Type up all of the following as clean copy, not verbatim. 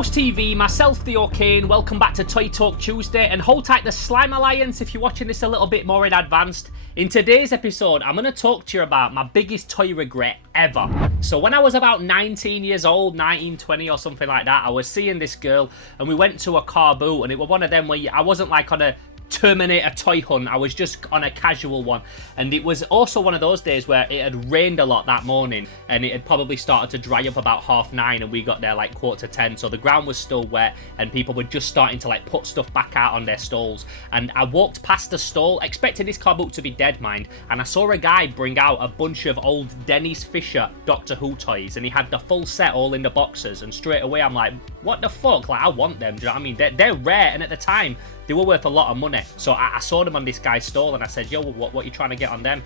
Mouse TV, myself Theo Kane, welcome back to Toy Talk Tuesday, and hold tight the Slime Alliance if you're watching this a little bit more in advance. In today's episode, I'm going to talk to you about my biggest toy regret ever. So when I was about 19 years old, 19, 20 or something like that, I was seeing this girl and we went to a car boot, and it was one of them where I wasn't like on a Terminator toy hunt, I was just on a casual one, and it was also one of those days where it had rained a lot that morning and it had probably started to dry up about 9:30, and we got there like 9:45, so the ground was still wet and people were just starting to like put stuff back out on their stalls. And I walked past the stall expecting this car boot to be dead, mind, and I saw a guy bring out a bunch of old Dennis Fisher Doctor Who toys, and he had the full set all in the boxes, and straight away I'm like, what the fuck, like I want them, do you know what I mean? They're rare, and at the time they were worth a lot of money. So I saw them on this guy's stall and I said, yo, what are you trying to get on them?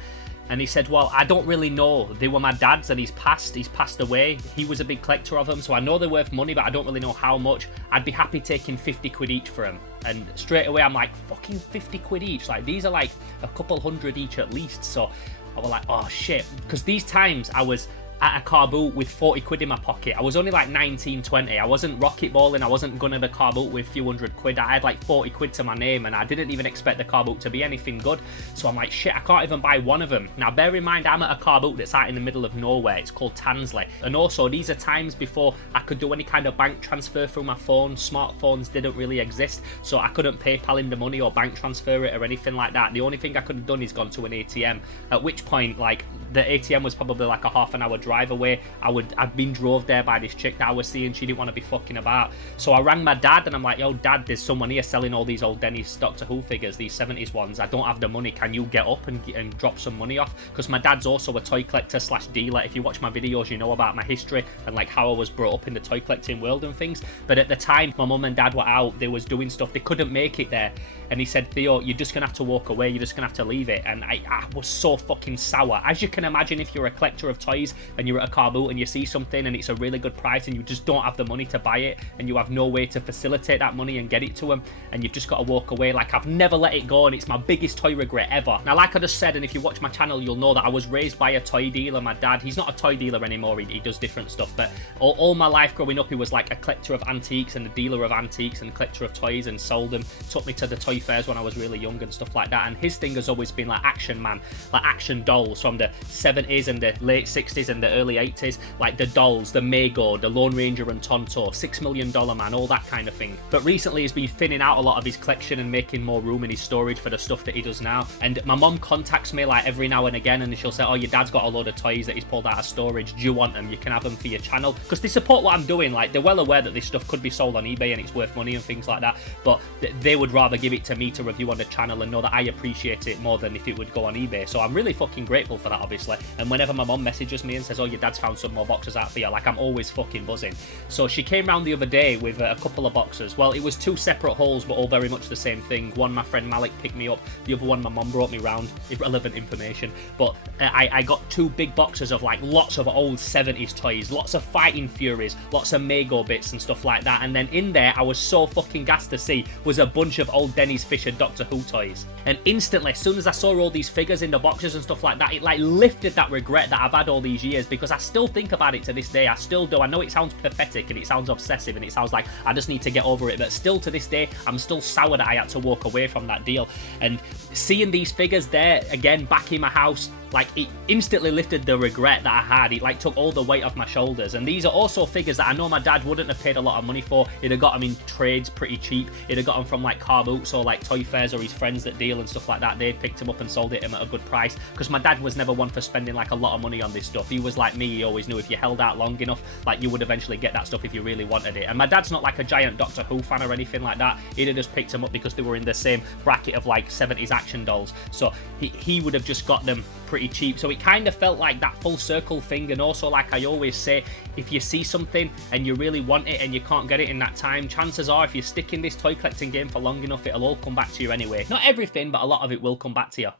And he said, well, I don't really know. They were my dad's and he's passed away. He was a big collector of them, so I know they're worth money, but I don't really know how much. I'd be happy taking 50 quid each for them. And straight away I'm like, fucking 50 quid each? Like, these are like a couple hundred each at least. So I was like, oh shit. Because these times I was at a car boot with 40 quid in my pocket. I was only like 19, 20. I wasn't rocket balling. I wasn't gunning the car boot with a few hundred quid. I had like 40 quid to my name, and I didn't even expect the car boot to be anything good. So I'm like, shit, I can't even buy one of them. Now, bear in mind, I'm at a car boot that's out in the middle of nowhere. It's called Tansley. And also, these are times before I could do any kind of bank transfer through my phone. Smartphones didn't really exist, so I couldn't PayPal him the money or bank transfer it or anything like that. The only thing I could have done is gone to an ATM, at which point, like, the ATM was probably like a half an hour drive away. I'd been drove there by this chick that I was seeing. She didn't want to be fucking about. So I rang my dad and I'm like, yo, dad, there's someone here selling all these old Dennis Doctor Who figures, these 70s ones. I don't have the money. Can you get up and drop some money off? Because my dad's also a toy collector / dealer. If you watch my videos, you know about my history and like how I was brought up in the toy collecting world and things. But at the time, my mum and dad were out. They was doing stuff. They couldn't make it there. And he said, Theo, you're just going to have to walk away. You're just going to have to leave it. And I was so fucking sour. As you can imagine, if you're a collector of toys and you're at a car boot and you see something and it's a really good price and you just don't have the money to buy it and you have no way to facilitate that money and get it to them, and you've just got to walk away, like, I've never let it go, and it's my biggest toy regret ever. Now, like I just said, and if you watch my channel, you'll know that I was raised by a toy dealer. My dad, he's not a toy dealer anymore. He does different stuff. But all my life growing up, he was like a collector of antiques and a dealer of antiques and a collector of toys and sold them. Took me to the toy fairs when I was really young and stuff like that. And his thing has always been like Action Man, like action dolls from the 70s and the late 60s and the early 80s, like the dolls, the Mego, the Lone Ranger and Tonto, $6 Million Man, all that kind of thing. But recently he's been thinning out a lot of his collection and making more room in his storage for the stuff that he does now. And my mum contacts me like every now and again, and she'll say, oh, your dad's got a load of toys that he's pulled out of storage. Do you want them? You can have them for your channel. Because they support what I'm doing. Like, they're well aware that this stuff could be sold on eBay and it's worth money and things like that. But they would rather give it to me to review on the channel and know that I appreciate it more than if it would go on eBay. So I'm really fucking grateful for that, obviously. And whenever my mum messages me and says, oh, your dad's found some more boxes out for you, like, I'm always fucking buzzing. So she came round the other day with a couple of boxes. Well, it was two separate hauls, but all very much the same thing. One, my friend Malik picked me up. The other one, my mum brought me round. Irrelevant information. But I got two big boxes of like lots of old 70s toys, lots of Fighting Furies, lots of Mego bits and stuff like that. And then in there, I was so fucking gassed to see, was a bunch of old Dennis Fisher Doctor Who toys. And instantly, as soon as I saw all these figures in the boxes and stuff like that, it like lifted that regret that I've had all these years, because I still think about it to this day. I still do. I know it sounds pathetic and it sounds obsessive and it sounds like I just need to get over it, but still to this day, I'm still sour that I had to walk away from that deal. And seeing these figures there again back in my house, like, it instantly lifted the regret that I had. It like took all the weight off my shoulders. And these are also figures that I know my dad wouldn't have paid a lot of money for. He'd have got them in trades pretty cheap. He'd have got them from like car boots or like toy fairs or his friends that deal and stuff like that. They'd picked him up and sold it him at a good price, because my dad was never one for spending like a lot of money on this stuff. He was like me. He always knew if you held out long enough, like, you would eventually get that stuff if you really wanted it. And my dad's not like a giant Doctor Who fan or anything like that. He'd have just picked them up because they were in the same bracket of like 70s action dolls. So he would have just got them pretty cheap. So it kind of felt like that full circle thing. And also, like I always say, if you see something and you really want it and you can't get it in that time, chances are if you stick in this toy collecting game for long enough, it'll all come back to you anyway. Not everything, but a lot of it will come back to you.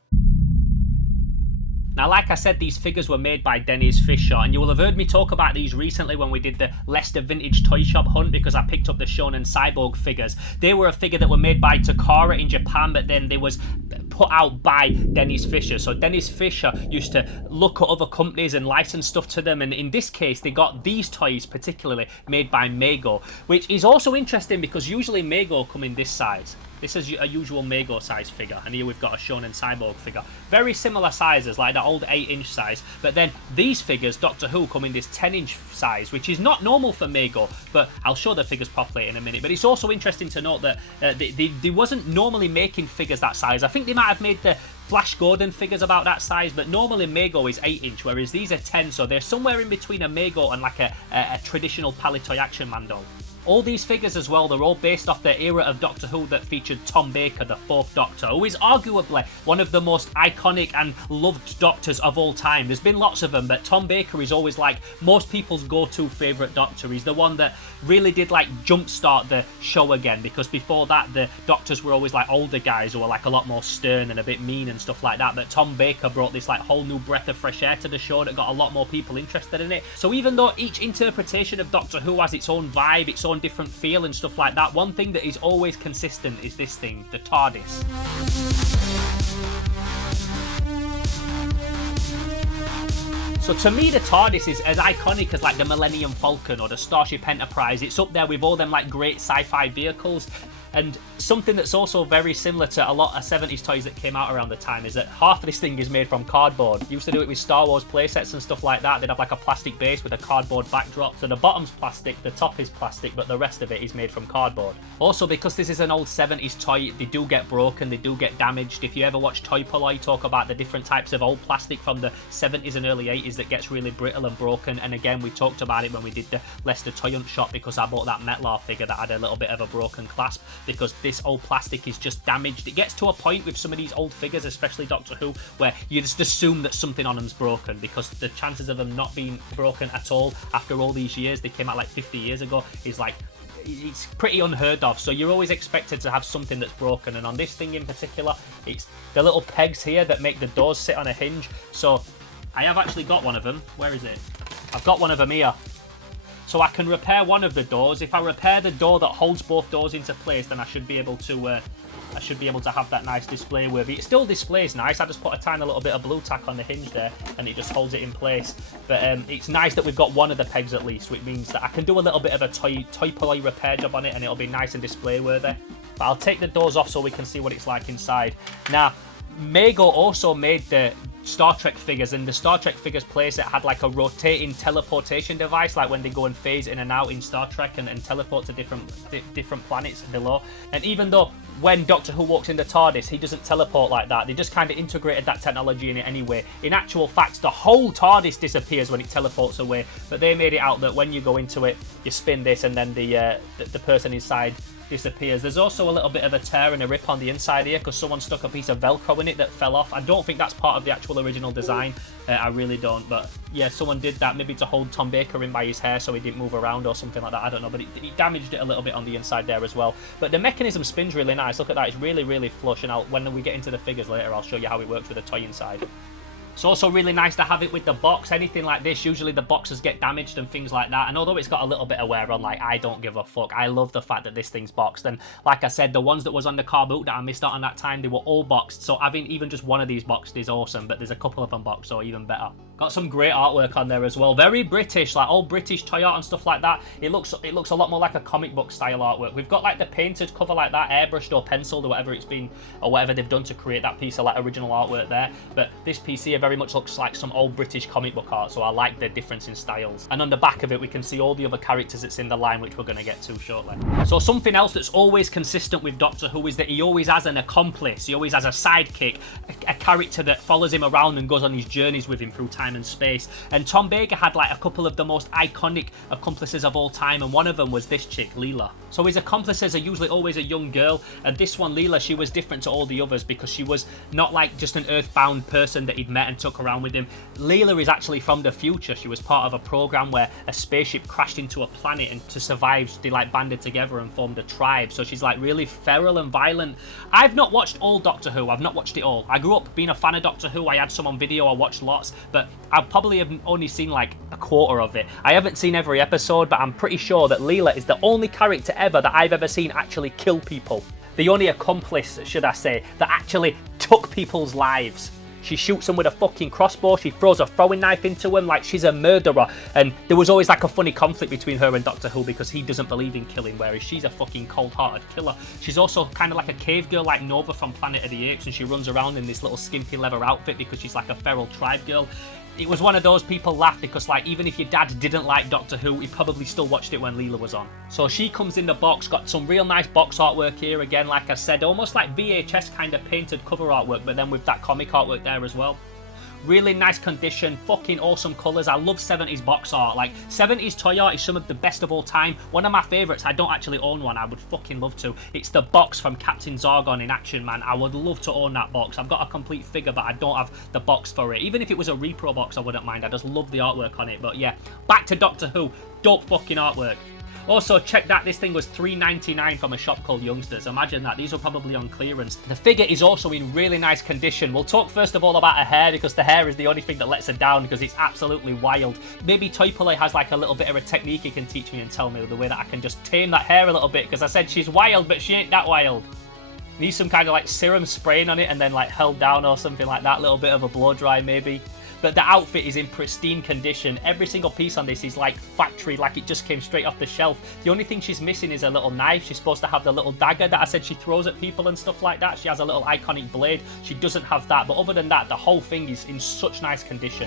Now, like I said, these figures were made by Dennis Fisher, and you will have heard me talk about these recently when we did the Leicester Vintage Toy Shop hunt, because I picked up the Shonen Cyborg figures. They were a figure that were made by Takara in Japan, but then they was put out by Dennis Fisher. So Dennis Fisher used to look at other companies and license stuff to them, and in this case they got these toys particularly made by Mego, which is also interesting because usually Mego come in this size. This is a usual Mego size figure, and here we've got a Shonen Cyborg figure. Very similar sizes, like the old 8-inch size, but then these figures, Doctor Who, come in this 10-inch size, which is not normal for Mego, but I'll show the figures properly in a minute. But it's also interesting to note that they wasn't normally making figures that size. I think they might have made the Flash Gordon figures about that size, but normally Mego is 8-inch, whereas these are 10, so they're somewhere in between a Mego and like a traditional Palitoy Action Man doll. All these figures as well, they're all based off the era of Doctor Who that featured Tom Baker, the 4th Doctor, who is arguably one of the most iconic and loved Doctors of all time. There's been lots of them, but Tom Baker is always like most people's go-to favourite Doctor. He's the one that really did like jumpstart the show again, because before that the Doctors were always like older guys who were like a lot more stern and a bit mean and stuff like that, but Tom Baker brought this like whole new breath of fresh air to the show that got a lot more people interested in it. So even though each interpretation of Doctor Who has its own vibe, its own different feel and stuff like that, one thing that is always consistent is this thing, the TARDIS. So to me, the TARDIS is as iconic as like the Millennium Falcon or the Starship Enterprise. It's up there with all them like great sci-fi vehicles. And something that's also very similar to a lot of 70s toys that came out around the time is that half of this thing is made from cardboard. Used to do it with Star Wars playsets and stuff like that. They'd have like a plastic base with a cardboard backdrop. So the bottom's plastic, the top is plastic, but the rest of it is made from cardboard. Also, because this is an old 70s toy, they do get broken, they do get damaged. If you ever watch Toy Poly talk about the different types of old plastic from the 70s and early 80s that gets really brittle and broken, and again, we talked about it when we did the Leicester Toy Hunt shop, because I bought that Metlar figure that had a little bit of a broken clasp, because this old plastic is just damaged. It gets to a point with some of these old figures, especially Doctor Who, where you just assume that something on them's broken, because the chances of them not being broken at all after all these years, they came out like 50 years ago, is like, it's pretty unheard of. So you're always expected to have something that's broken, and on this thing in particular, it's the little pegs here that make the doors sit on a hinge. So I have actually got one of them. Where is it? I've got one of them here. So I can repair one of the doors. If I repair the door that holds both doors into place, then I should be able to have that nice display worthy. It still displays nice. I just put a tiny little bit of blue tack on the hinge there, and it just holds it in place. But it's nice that we've got one of the pegs at least, which means that I can do a little bit of a toy poly repair job on it, and it'll be nice and display worthy. But I'll take the doors off so we can see what it's like inside. Now, Mego also made the Star Trek figures, and the Star Trek figures playset had like a rotating teleportation device, like when they go and phase in and out in Star Trek and teleport to different planets below. And even though when Doctor Who walks in the TARDIS, he doesn't teleport like that, they just kind of integrated that technology in it anyway. In actual fact, the whole TARDIS disappears when it teleports away, but they made it out that when you go into it, you spin this and then the person inside disappears. There's also a little bit of a tear and a rip on the inside here because someone stuck a piece of Velcro in it that fell off. I don't think that's part of the actual original design. I really don't, but yeah, someone did that maybe to hold Tom Baker in by his hair so he didn't move around or something like that. I don't know, but it damaged it a little bit on the inside there as well. But the mechanism spins really nice. Look at that, it's really, really flush, and when we get into the figures later, I'll show you how it works with the toy inside. It's also really nice to have it with the box. Anything like this, usually the boxes get damaged and things like that. And although it's got a little bit of wear on, like, I don't give a fuck. I love the fact that this thing's boxed. And like I said, the ones that was on the car boot that I missed out on that time, they were all boxed. So having even just one of these boxed is awesome, but there's a couple of them boxed, so even better. Got some great artwork on there as well. Very British, like old British toy art and stuff like that. It looks a lot more like a comic book style artwork. We've got like the painted cover like that, airbrushed or penciled or whatever it's been, or whatever they've done to create that piece of like original artwork there. But this piece here very much looks like some old British comic book art, so I like the difference in styles. And on the back of it, we can see all the other characters that's in the line, which we're going to get to shortly. So something else that's always consistent with Doctor Who is that he always has an accomplice. He always has a sidekick, a character that follows him around and goes on his journeys with him through time time and space. And Tom Baker had like a couple of the most iconic accomplices of all time, and one of them was this chick, Leela. So his accomplices are usually always a young girl, and this one, Leela, she was different to all the others because she was not like just an earthbound person that he'd met and took around with him. Leela is actually from the future. She was part of a program where a spaceship crashed into a planet, and to survive they like banded together and formed a tribe. So she's like really feral and violent. I've not watched all Doctor Who. I've not watched it all. I grew up being a fan of Doctor Who. I had some on video. I watched lots, but I probably have only seen like a quarter of it. I haven't seen every episode, but I'm pretty sure that Leela is the only character ever that I've ever seen actually kill people. The only accomplice, should I say, that actually took people's lives. She shoots them with a fucking crossbow. She throws a throwing knife into them like she's a murderer. And there was always like a funny conflict between her and Doctor Who because he doesn't believe in killing, whereas she's a fucking cold-hearted killer. She's also kind of like a cave girl like Nova from Planet of the Apes, and she runs around in this little skimpy leather outfit because she's like a feral tribe girl. It was one of those people laugh because like even if your dad didn't like Doctor Who, he probably still watched it when Leela was on. So she comes in the box, got some real nice box artwork here again, like I said, almost like VHS kind of painted cover artwork, but then with that comic artwork there as well. Really nice condition, fucking awesome colours. I love 70s box art. Like, 70s toy art is some of the best of all time. One of my favourites, I don't actually own one, I would fucking love to. It's the box from Captain Zargon in Action Man. I would love to own that box. I've got a complete figure, but I don't have the box for it. Even if it was a repro box, I wouldn't mind. I just love the artwork on it. But yeah, back to Doctor Who. Dope fucking artwork. Also, check that, this thing was $3.99 from a shop called Youngsters. Imagine that, these were probably on clearance. The figure is also in really nice condition. We'll talk first of all about her hair, because the hair is the only thing that lets her down, because it's absolutely wild. Maybe Toy Pulley has like a little bit of a technique he can teach me and tell me the way that I can just tame that hair a little bit, because I said she's wild, but she ain't that wild. Needs some kind of like serum spraying on it and then like held down or something like that, little bit of a blow dry maybe. But the outfit is in pristine condition. Every single piece on this is like factory, like it just came straight off the shelf. The only thing she's missing is a little knife. She's supposed to have the little dagger that I said she throws at people and stuff like that. She has a little iconic blade. She doesn't have that. But other than that, the whole thing is in such nice condition.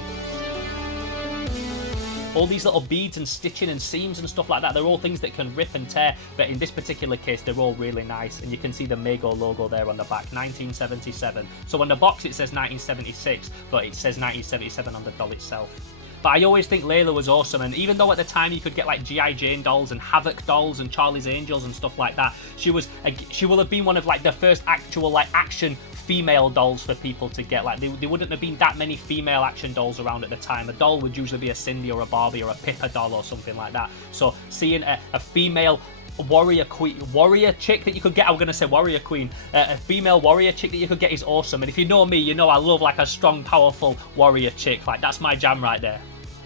All these little beads and stitching and seams and stuff like that, they're all things that can rip and tear, but in this particular case, they're all really nice. And you can see the Mego logo there on the back, 1977. So on the box, it says 1976, but it says 1977 on the doll itself. But I always think Leela was awesome, and even though at the time you could get like G.I. Jane dolls and Havoc dolls and Charlie's Angels and stuff like that, she will have been one of like the first actual like action female dolls for people to get. Like there wouldn't have been that many female action dolls around at the time. A doll would usually be a Cindy or a Barbie or a Pippa doll or something like that. So seeing a female warrior chick that you could get, I'm gonna say warrior queen, a female warrior chick that you could get is awesome. And if you know me, you know I love like a strong, powerful warrior chick. Like that's my jam right there.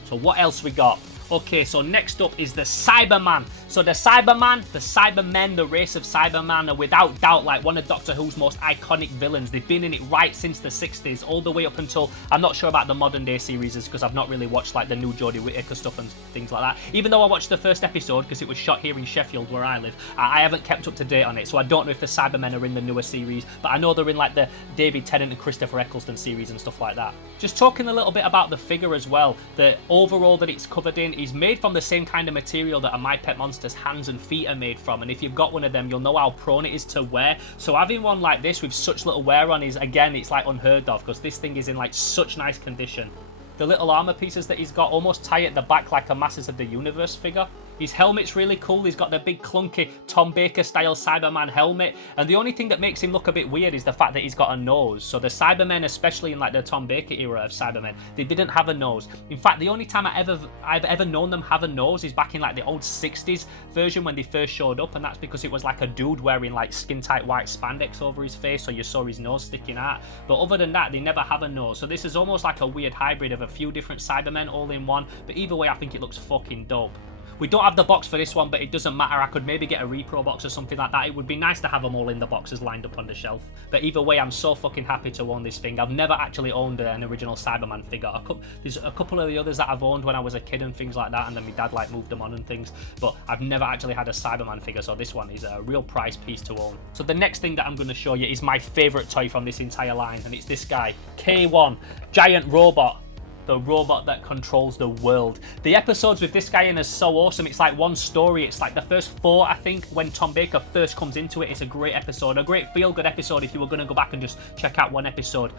So what else we got? Okay, so next up is the Cyberman. So the Cyberman, the Cybermen, the race of Cyberman are without doubt like one of Doctor Who's most iconic villains. They've been in it right since the 60s, all the way up until, I'm not sure about the modern day series because I've not really watched like the new Jodie Whittaker stuff and things like that. Even though I watched the first episode because it was shot here in Sheffield where I live, I haven't kept up to date on it. So I don't know if the Cybermen are in the newer series, but I know they're in like the David Tennant and Christopher Eccleston series and stuff like that. Just talking a little bit about the figure as well, the overall that it's covered in is made from the same kind of material that a My Pet Monster's hands and feet are made from, and if you've got one of them you'll know how prone it is to wear. So having one like this with such little wear on is, again, it's like unheard of because this thing is in like such nice condition. The little armor pieces that he's got almost tie at the back like a Masters of the Universe figure. His helmet's really cool. He's got the big clunky Tom Baker style Cyberman helmet, and the only thing that makes him look a bit weird is the fact that he's got a nose. So the Cybermen, especially in like the Tom Baker era of Cybermen, they didn't have a nose. In fact, the only time I've ever known them have a nose is back in like the old 60s version when they first showed up, and that's because it was like a dude wearing like skin tight white spandex over his face, so you saw his nose sticking out. But other than that, they never have a nose. So this is almost like a weird hybrid of a few different Cybermen all in one, but either way I think it looks fucking dope. We don't have the box for this one, but it doesn't matter. I could maybe get a repro box or something like that. It would be nice to have them all in the boxes lined up on the shelf. But either way, I'm so fucking happy to own this thing. I've never actually owned an original Cyberman figure. There's a couple of the others that I've owned when I was a kid and things like that, and then my dad like moved them on and things. But I've never actually had a Cyberman figure, so this one is a real prize piece to own. So the next thing that I'm going to show you is my favourite toy from this entire line, and it's this guy, K1, giant robot. The robot that controls the world. The episodes with this guy in are so awesome. It's like one story. It's like the first 4, I think, when Tom Baker first comes into it. It's a great episode, a great feel-good episode if you were going to go back and just check out one episode.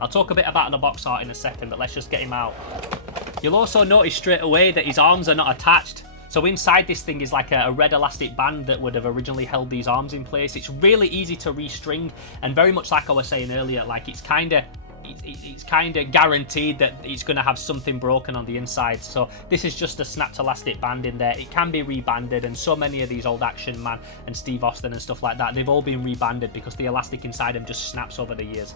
I'll talk a bit about the box art in a second, but let's just get him out. You'll also notice straight away that his arms are not attached. So inside this thing is like a red elastic band that would have originally held these arms in place. It's really easy to restring, and very much like I was saying earlier, like it's kind of guaranteed that it's going to have something broken on the inside. So this is just a snapped elastic band in there. It can be rebanded, and so many of these old Action Man and Steve Austin and stuff like that, they've all been rebanded because the elastic inside them just snaps over the years.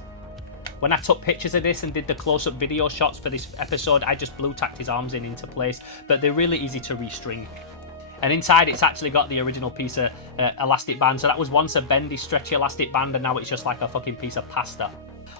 When I took pictures of this and did the close-up video shots for this episode, I just blue tacked his arms into place, but they're really easy to restring. And inside it's actually got the original piece of elastic band. So that was once a bendy, stretchy elastic band, and now it's just like a fucking piece of pasta.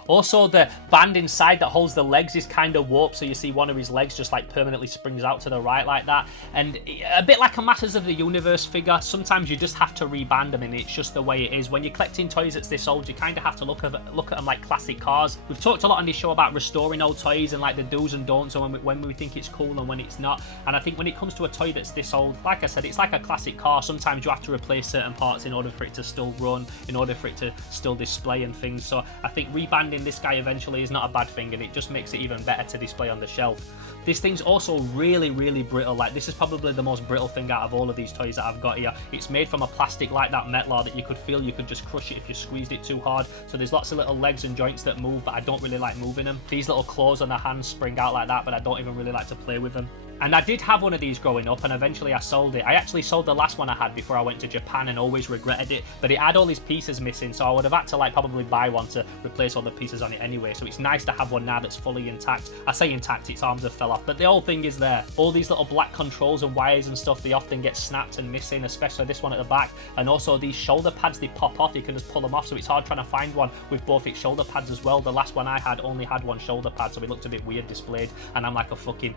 Also, the band inside that holds the legs is kind of warped, so you see one of his legs just like permanently springs out to the right like that. And a bit like a Masters of the Universe figure, sometimes you just have to reband them, and it's just the way it is. When you're collecting toys that's this old, you kind of have to look at them like classic cars. We've talked a lot on this show about restoring old toys and like the do's and don'ts, and when we think it's cool and when it's not. And I think when it comes to a toy that's this old, like I said, it's like a classic car. Sometimes you have to replace certain parts in order for it to still run, in order for it to still display and things. So I think rebanding this guy eventually is not a bad thing, and it just makes it even better to display on the shelf. This thing's also really brittle. Like, this is probably the most brittle thing out of all of these toys that I've got here. It's made from a plastic like that Metlar that you could feel you could just crush it if you squeezed it too hard. So there's lots of little legs and joints that move, but I don't really like moving them. These little claws on the hands spring out like that, but I don't even really like to play with them. And I did have one of these growing up, and eventually I sold it. I actually sold the last one I had before I went to Japan and always regretted it, but it had all these pieces missing, so I would have had to like probably buy one to replace all the pieces on it anyway. So it's nice to have one now that's fully intact. I say intact, its arms have fell off, but the whole thing is there. All these little black controls and wires and stuff, they often get snapped and missing, especially this one at the back. And also these shoulder pads, they pop off, you can just pull them off, so it's hard trying to find one with both its shoulder pads as well. The last one I had only had one shoulder pad, so it looked a bit weird displayed, and I'm like a fucking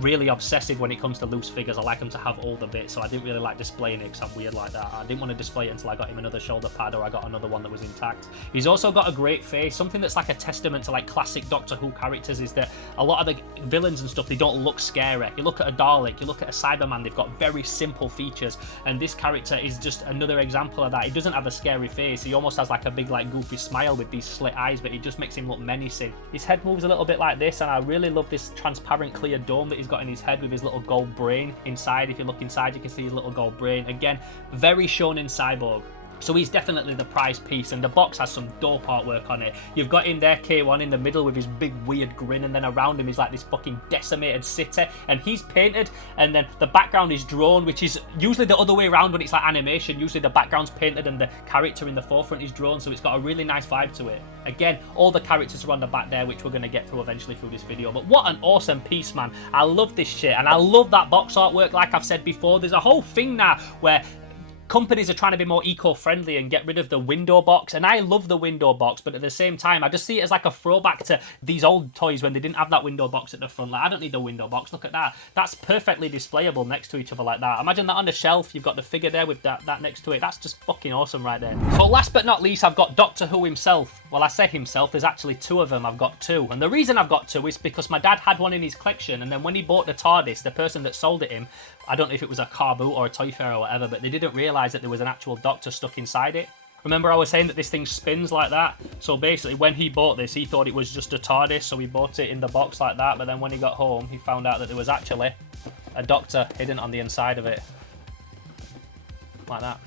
really obsessive when it comes to loose figures. I like them to have all the bits, so I didn't really like displaying it because I'm weird like that. I didn't want to display it until I got him another shoulder pad or I got another one that was intact. He's also got a great face. Something that's like a testament to like classic Doctor Who characters is that a lot of the villains and stuff, they don't look scary. You look at a Dalek, you look at a Cyberman, they've got very simple features, and this character is just another example of that. He doesn't have a scary face. He almost has like a big like goofy smile with these slit eyes, but it just makes him look menacing. His head moves a little bit like this, and I really love this transparent clear dome that he's got in his head with his little gold brain inside. If you look inside, you can see his little gold brain. Again, very shonen cyborg. So he's definitely the prize piece, and the box has some dope artwork on it. You've got in there K1 in the middle with his big weird grin, and then around him is like this fucking decimated city, and he's painted, and then the background is drawn, which is usually the other way around when it's like animation. Usually the background's painted and the character in the forefront is drawn, so it's got a really nice vibe to it. Again, all the characters are on the back there, which we're going to get through eventually through this video. But what an awesome piece, man. I love this shit, and I love that box artwork. Like I've said before, there's a whole thing now where companies are trying to be more eco-friendly and get rid of the window box, and I love the window box, but at the same time I just see it as like a throwback to these old toys when they didn't have that window box at the front. Like, I don't need the window box, look at that, that's perfectly displayable next to each other like that. Imagine that on the shelf, you've got the figure there with that next to it. That's just fucking awesome right there. So last but not least, I've got Doctor Who himself. Well, I say himself, there's actually two of them. I've got two, and the reason I've got two is because my dad had one in his collection, and then when he bought the TARDIS, the person that sold it him, I don't know if it was a car boot or a toy fair or whatever, but they didn't realise that there was an actual Doctor stuck inside it. Remember I was saying that this thing spins like that? So basically when he bought this, he thought it was just a TARDIS, so he bought it in the box like that, but then when he got home, he found out that there was actually a Doctor hidden on the inside of it. Like that.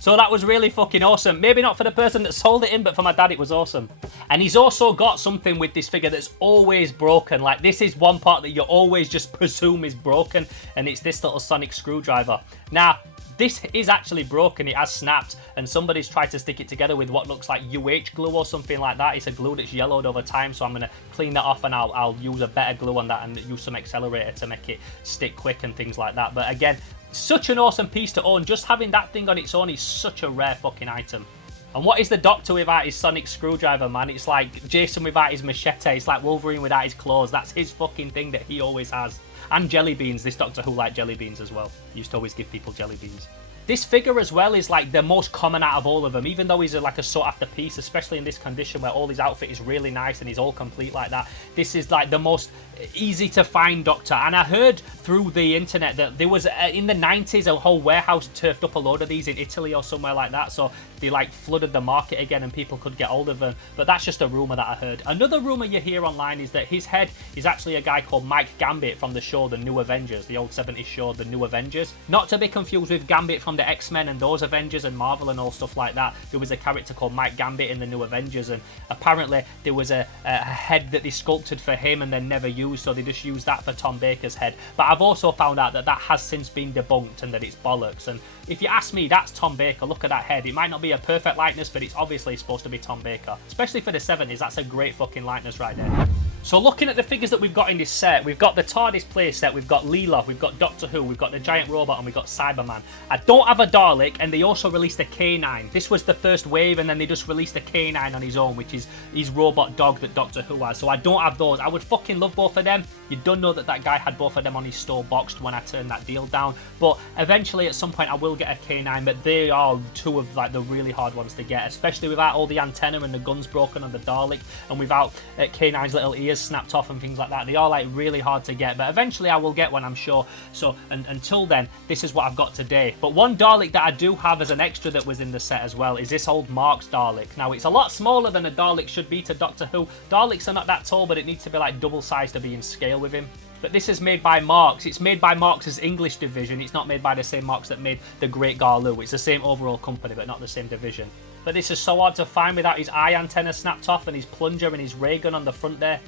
So that was really fucking awesome. Maybe not for the person that sold it in, but for my dad it was awesome. And he's also got something with this figure that's always broken. Like, this is one part that you always just presume is broken, and it's this little sonic screwdriver. Now, this is actually broken, it has snapped, and somebody's tried to stick it together with what looks like UH glue or something like that. It's a glue that's yellowed over time, so I'm going to clean that off, and I'll use a better glue on that and use some accelerator to make it stick quick and things like that. But again, such an awesome piece to own. Just having that thing on its own is such a rare fucking item. And what is the Doctor without his sonic screwdriver, man? It's like Jason without his machete. It's like Wolverine without his claws. That's his fucking thing that he always has. And jelly beans. This Doctor Who liked jelly beans as well. He used to always give people jelly beans. This figure as well is like the most common out of all of them, even though he's like a sought after piece, especially in this condition where all his outfit is really nice and he's all complete like that. This is like the most easy to find Doctor. And I heard through the internet that there was in the 90s a whole warehouse turfed up a load of these in Italy or somewhere like that, so they like flooded the market again and people could get hold of them. But that's just a rumor that I heard. Another rumor you hear online is that his head is actually a guy called Mike Gambit from the show The New Avengers, the old 70s show The New Avengers. Not to be confused with Gambit from the X-Men and those Avengers and Marvel and all stuff like that. There was a character called Mike Gambit in The New Avengers, and apparently there was a head that they sculpted for him and then never used, so they just used that for Tom Baker's head. But I've also found out that that has since been debunked and that it's bollocks. And if you ask me, that's Tom Baker. Look at that head. It might not be a perfect likeness, but it's obviously supposed to be Tom Baker. Especially for the 70s, that's a great fucking likeness right there. So looking at the figures that we've got in this set, we've got the TARDIS playset, we've got Leela, we've got Doctor Who, we've got the giant robot, and we've got Cyberman. I don't have a Dalek, and they also released a K9. This was the first wave, and then they just released a K9 on his own, which is his robot dog that Doctor Who has. So I don't have those. I would fucking love both of them. You don't know that that guy had both of them on his store boxed when I turned that deal down. But eventually, at some point, I will get a K9, but they are two of like the really hard ones to get, especially without all the antenna and the guns broken on the Dalek, and without K9's little ears snapped off and things like that. They are like really hard to get, but eventually I will get one, I'm sure. So until then, this is what I've got today. But one Dalek that I do have as an extra that was in the set as well is this old Marx Dalek. Now it's a lot smaller than a Dalek should be to Doctor Who. Daleks are not that tall, but it needs to be like double sized to be in scale with him. But this is made by Marx. It's made by Marx's English division. It's not made by the same Marx that made the Great Garloo. It's the same overall company, but not the same division. But this is so hard to find without his eye antenna snapped off and his plunger and his ray gun on the front there.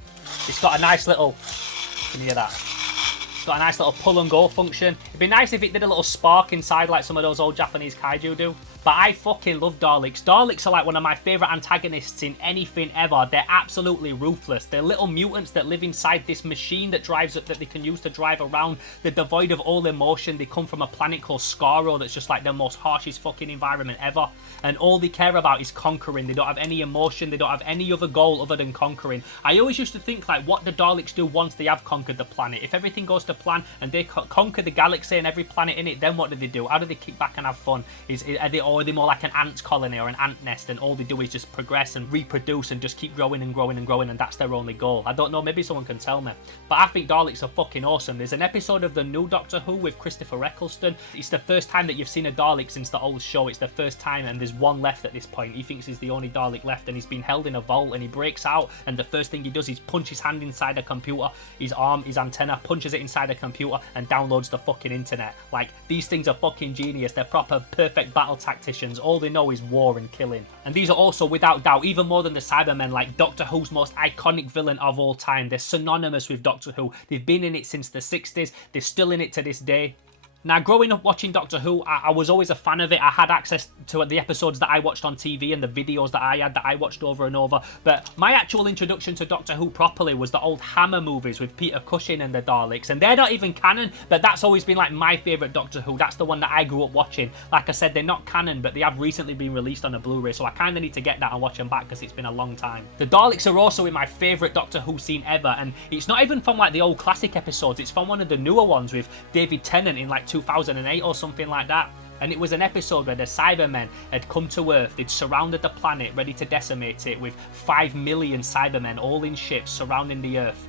It's got a nice little... Can you hear that? It's got a nice little pull and go function. It'd be nice if it did a little spark inside like some of those old Japanese kaiju do. But I fucking love Daleks. Daleks are like one of my favourite antagonists in anything ever. They're absolutely ruthless. They're little mutants that live inside this machine that drives that they can use to drive around. They're devoid of all emotion. They come from a planet called Skaro that's just like the most harshest fucking environment ever. And all they care about is conquering. They don't have any emotion. They don't have any other goal other than conquering. I always used to think like what the Daleks do once they have conquered the planet. If everything goes to plan and they conquer the galaxy and every planet in it, then what do they do? How do they kick back and have fun? Are they more like an ant colony or an ant nest, and all they do is just progress and reproduce and just keep growing and growing and growing, and that's their only goal? I don't know, maybe someone can tell me. But I think Daleks are fucking awesome. There's an episode of the new Doctor Who with Christopher Eccleston. It's the first time that you've seen a Dalek since the old show. It's the first time, and there's one left at this point. He thinks he's the only Dalek left, and he's been held in a vault, and he breaks out, and the first thing he does is punch his hand inside a computer, his arm, his antenna, punches it inside a computer, and downloads the fucking internet. Like, these things are fucking genius. They're proper perfect battle tacticians. All they know is war and killing. And these are also, without doubt, even more than the Cybermen, like Doctor Who's most iconic villain of all time. They're synonymous with Doctor Who. They've been in it since the 60s. They're still in it to this day. Now, growing up watching Doctor Who, I was always a fan of it. I had access to the episodes that I watched on TV and the videos that I had that I watched over and over. But my actual introduction to Doctor Who properly was the old Hammer movies with Peter Cushing and the Daleks. And they're not even canon, but that's always been like my favourite Doctor Who. That's the one that I grew up watching. Like I said, they're not canon, but they have recently been released on a Blu-ray, so I kind of need to get that and watch them back because it's been a long time. The Daleks are also in my favourite Doctor Who scene ever, and it's not even from like the old classic episodes. It's from one of the newer ones with David Tennant in like 2008 or something like that. And it was an episode where the Cybermen had come to Earth, they'd surrounded the planet, ready to decimate it, with 5 million Cybermen all in ships surrounding the Earth.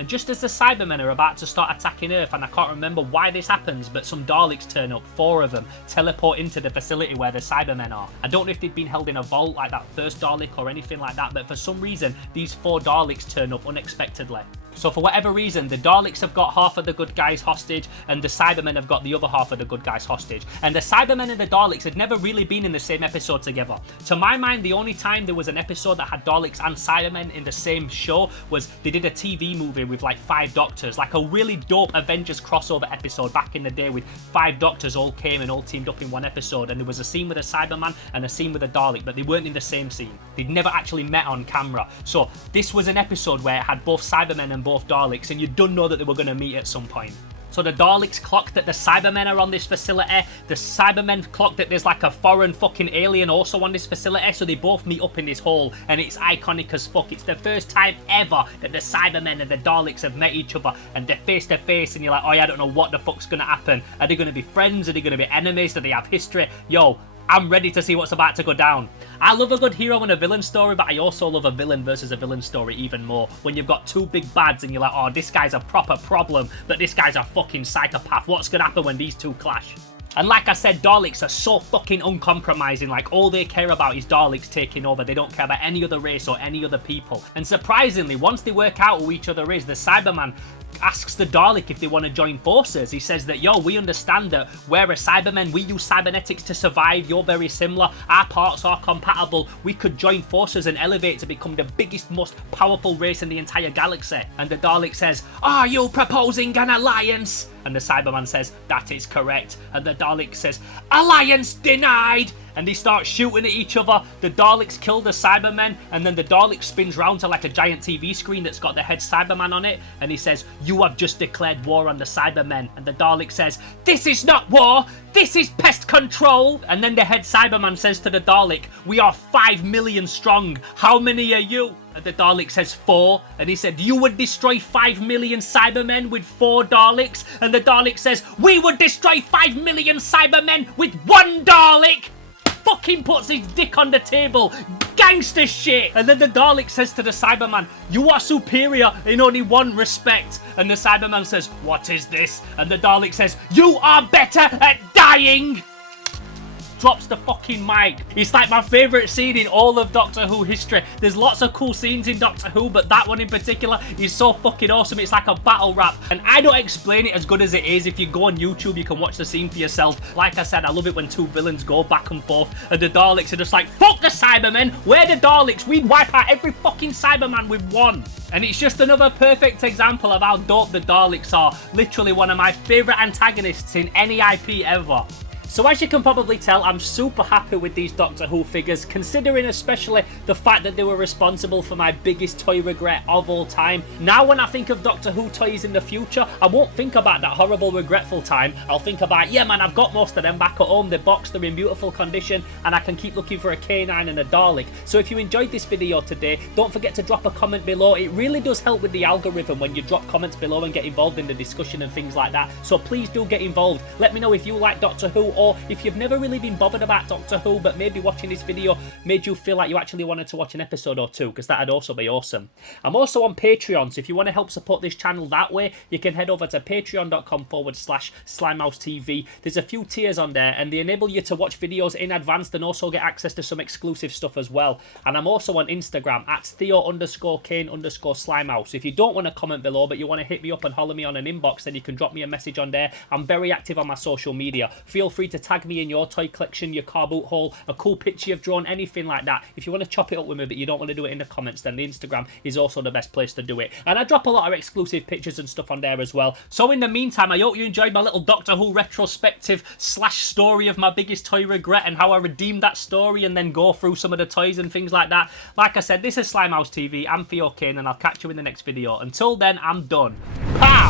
And just as the Cybermen are about to start attacking Earth, and I can't remember why this happens, but some Daleks turn up, 4 of them, teleport into the facility where the Cybermen are. I don't know if they'd been held in a vault like that first Dalek or anything like that, but for some reason, these 4 Daleks turn up unexpectedly. So for whatever reason, the Daleks have got half of the good guys hostage, and the Cybermen have got the other half of the good guys hostage. And the Cybermen and the Daleks had never really been in the same episode together. To my mind, the only time there was an episode that had Daleks and Cybermen in the same show was they did a TV movie with like 5 Doctors, like a really dope Avengers crossover episode back in the day with 5 Doctors all came and all teamed up in one episode, and there was a scene with a Cyberman and a scene with a Dalek, but they weren't in the same scene. They'd never actually met on camera. So this was an episode where it had both Cybermen and both Daleks, and you don't know that they were going to meet at some point. So the Daleks clock that the Cybermen are on this facility. The Cybermen clock that there's like a foreign fucking alien also on this facility. So they both meet up in this hole, and it's iconic as fuck. It's the first time ever that the Cybermen and the Daleks have met each other, and they're face to face, and you're like, oh yeah, I don't know what the fuck's gonna happen. Are they gonna be friends? Are they gonna be enemies? Do they have history? Yo, I'm ready to see what's about to go down. I love a good hero and a villain story, but I also love a villain versus a villain story even more. When you've got two big bads and you're like, oh, this guy's a proper problem, but this guy's a fucking psychopath. What's gonna happen when these two clash? And like I said, Daleks are so fucking uncompromising. Like, all they care about is Daleks taking over. They don't care about any other race or any other people. And surprisingly, once they work out who each other is, the Cyberman asks the Dalek if they want to join forces. He says that, yo, we understand that we're a Cybermen, we use cybernetics to survive, you're very similar, our parts are compatible, we could join forces and elevate to become the biggest, most powerful race in the entire galaxy. And the Dalek says, are you proposing an alliance? And the Cyberman says, that is correct. And the Dalek says, alliance denied! And they start shooting at each other. The Daleks kill the Cybermen, and then the Dalek spins round to like a giant TV screen that's got the head Cyberman on it, and he says, you have just declared war on the Cybermen. And the Dalek says, this is not war, this is pest control. And then the head Cyberman says to the Dalek, we are 5 million strong, how many are you? And the Dalek says 4, and he said, you would destroy 5 million Cybermen with 4 Daleks? And the Dalek says, we would destroy 5 million Cybermen with 1 Dalek! Fucking puts his dick on the table. Gangster shit. And then the Dalek says to the Cyberman, you are superior in only one respect. And the Cyberman says, what is this? And the Dalek says, you are better at dying. Drops the fucking mic. It's like my favourite scene in all of Doctor Who history. There's lots of cool scenes in Doctor Who, but that one in particular is so fucking awesome. It's like a battle rap. And I don't explain it as good as it is. If you go on YouTube, you can watch the scene for yourself. Like I said, I love it when two villains go back and forth, and the Daleks are just like, fuck the Cybermen, we're the Daleks, we'd wipe out every fucking Cyberman with one. And it's just another perfect example of how dope the Daleks are. Literally one of my favourite antagonists in any IP ever. So as you can probably tell, I'm super happy with these Doctor Who figures, considering especially the fact that they were responsible for my biggest toy regret of all time. Now when I think of Doctor Who toys in the future, I won't think about that horrible regretful time. I'll think about, yeah man, I've got most of them back at home, they're boxed, they're in beautiful condition, and I can keep looking for a K9 and a Dalek. So if you enjoyed this video today, don't forget to drop a comment below. It really does help with the algorithm when you drop comments below and get involved in the discussion and things like that. So please do get involved. Let me know if you like Doctor Who, or if you've never really been bothered about Doctor Who, but maybe watching this video made you feel like you actually wanted to watch an episode or two, because that'd also be awesome. I'm also on Patreon, so if you want to help support this channel that way, you can head over to patreon.com/SlimeHouseTV. There's a few tiers on there, and they enable you to watch videos in advance and also get access to some exclusive stuff as well. And I'm also on Instagram at Theo_Kane_Slimehouse. If you don't want to comment below, but you want to hit me up and holler me on an inbox, then you can drop me a message on there. I'm very active on my social media. Feel free to tag me in your toy collection, your car boot haul, a cool picture you've drawn, anything like that. If you want to chop it up with me but you don't want to do it in the comments, then the Instagram is also the best place to do it. And I drop a lot of exclusive pictures and stuff on there as well. So in the meantime, I hope you enjoyed my little Doctor Who retrospective / story of my biggest toy regret and how I redeemed that story, and then go through some of the toys and things like that. Like I said, this is Slimehouse TV. I'm Theo Kane, and I'll catch you in the next video. Until then, I'm done. Pa!